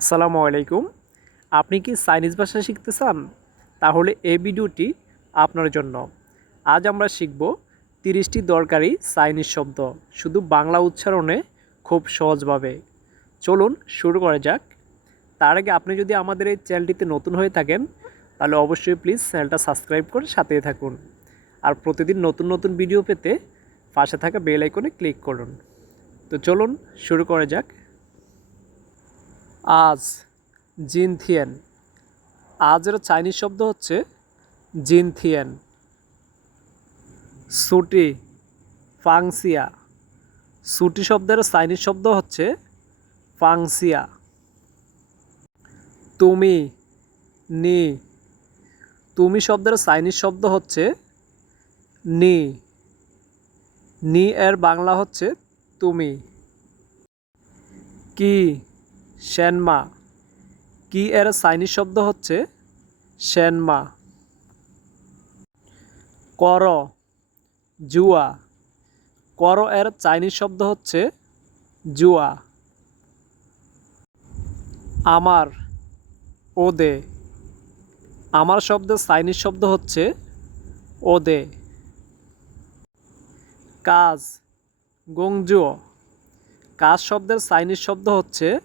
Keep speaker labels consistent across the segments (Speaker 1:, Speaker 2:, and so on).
Speaker 1: আসসালামু আলাইকুম। আপনি কি চাইনিজ ভাষা শিখতে চান? তাহলে এই ভিডিওটি আপনার জন্য। আজ আমরা শিখব তিরিশটি দরকারি চাইনিজ শব্দ। শুধু বাংলা উচ্চারণে খুব সহজভাবে। চলুন শুরু করা যাক। তার আগে আপনি যদি আমাদের এই চ্যানেলটিতে নতুন হয়ে থাকেন, তাহলে অবশ্যই প্লিজ চ্যানেলটা সাবস্ক্রাইব করে সাথেই থাকুন। আর প্রতিদিন নতুন নতুন ভিডিও পেতে পাশে থাকা বেল আইকনে ক্লিক করুন। তো চলুন শুরু করা যাক। আজ জিনথিয়েন। আজের চাইনিজ শব্দ হচ্ছে জিনথিয়েন। সুটি ফাংসিয়া। সুটি শব্দের চাইনিজ শব্দ হচ্ছে ফাংসিয়া। তুমি, নি। তুমি শব্দের চাইনিজ শব্দ হচ্ছে নি। নি এর বাংলা হচ্ছে তুমি। কি শ্যানমা। কি এর চাইনিজ শব্দ হচ্ছে? শ্যানমা। কর। জুয়া। কর এর চাইনিজ শব্দ হচ্ছে জুয়া। আমার। ওদে। আমার শব্দের চাইনিজ শব্দ হচ্ছে ওদে। কাজ। গংজুয়। কাজ শব্দের চাইনিজ শব্দ হচ্ছে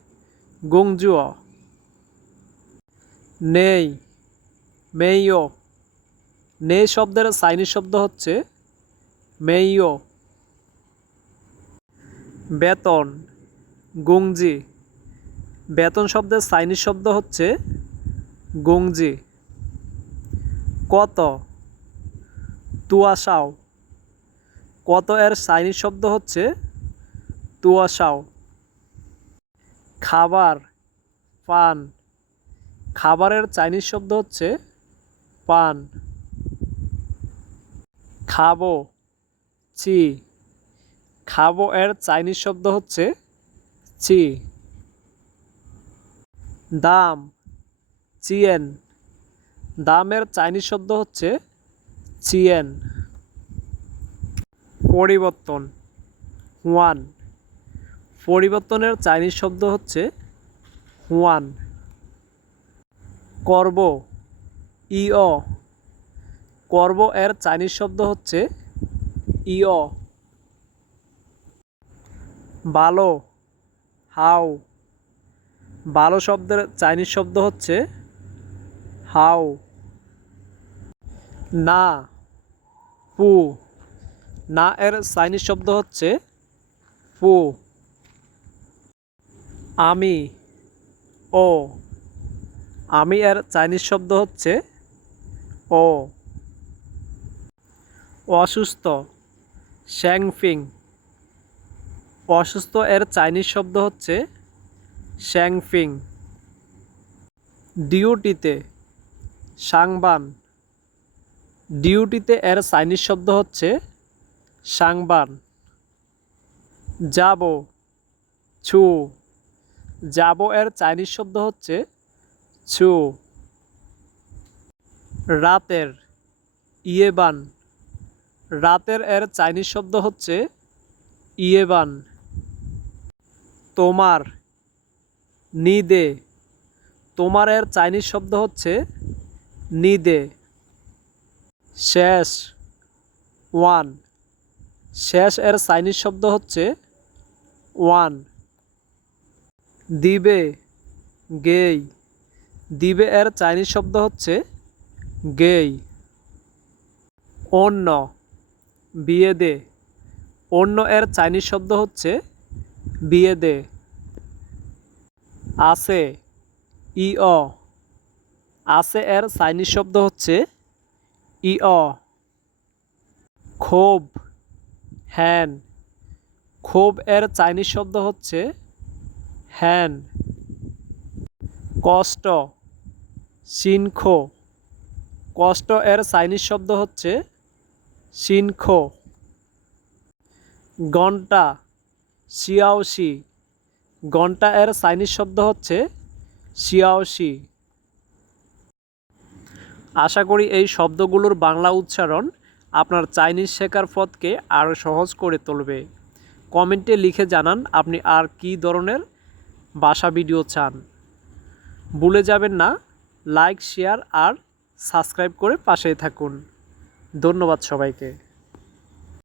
Speaker 1: গংজুয় নেই মেইও নেই শব্দের চাইনিজ শব্দ হচ্ছে মেইও বেতন গংজি বেতন শব্দের চাইনিজ শব্দ হচ্ছে গংজি কত তুয়াশাও কত এর চাইনিজ শব্দ হচ্ছে তুয়াশাও খাবার, পান। খাবারের চাইনিজ শব্দ হচ্ছে পান। খাব, চি। খাব এর চাইনিজ শব্দ হচ্ছে চি। দাম, চিয়েন। দামের চাইনিজ শব্দ হচ্ছে চিয়েন। পরিবর্তন হুয়ান পরিবর্তনের চাইনিজ শব্দ হচ্ছে হুয়ান। করব ইও করব এর চাইনিজ শব্দ হচ্ছে ইও ভালো হাও। ভালো শব্দের চাইনিজ শব্দ হচ্ছে হাও। না, পু। না এর চাইনিজ শব্দ হচ্ছে পু। আমি ও, আমি এর চাইনিজ শব্দ হচ্ছে ও। অসুস্থ, শ্যাংফিং। অসুস্থ এর চাইনিজ শব্দ হচ্ছে শ্যাংফিং। ডিউটিতে, সাংবান। ডিউটিতে এর চাইনিজ শব্দ হচ্ছে সাংবান। যাব, ছু। যাব এর চাইনিজ শব্দ হচ্ছে ছু রাতের, ইয়েবান। রাতের এর চাইনিজ শব্দ হচ্ছে ইয়েবান। তোমার, নিদে। তোমার এর চাইনিজ শব্দ হচ্ছে নিদে। শেষ, ওয়ান। শেষ এর চাইনিজ শব্দ হচ্ছে ওয়ান। দিবে, গেই। দিবে এর চাইনিজ শব্দ হচ্ছে গেই। অন্য বিয়ে দে অন্য এর চাইনিজ শব্দ হচ্ছে বিয়ে দে আছে ই অ আছে এর চাইনিজ শব্দ হচ্ছে ই অ ক্ষোভ, হ্যান। ক্ষোভ এর চাইনিজ শব্দ হচ্ছে হ্যান, কষ্ট, সিনখো। কষ্ট এর চাইনিজ শব্দ হচ্ছে সিনখো। ঘণ্টা শিয়াওশি ঘণ্টা এর চাইনিজ শব্দ হচ্ছে শিয়াওশি আশা করি এই শব্দগুলোর বাংলা উচ্চারণ আপনার চাইনিজ শেখার পথকে আরও সহজ করে তুলবে। কমেন্টে লিখে জানান আপনি আর কী ধরনের ভাষা ভিডিও চান। ভুলে যাবেন না, লাইক, শেয়ার আর সাবস্ক্রাইব করে পাশে থাকুন। ধন্যবাদ সবাইকে।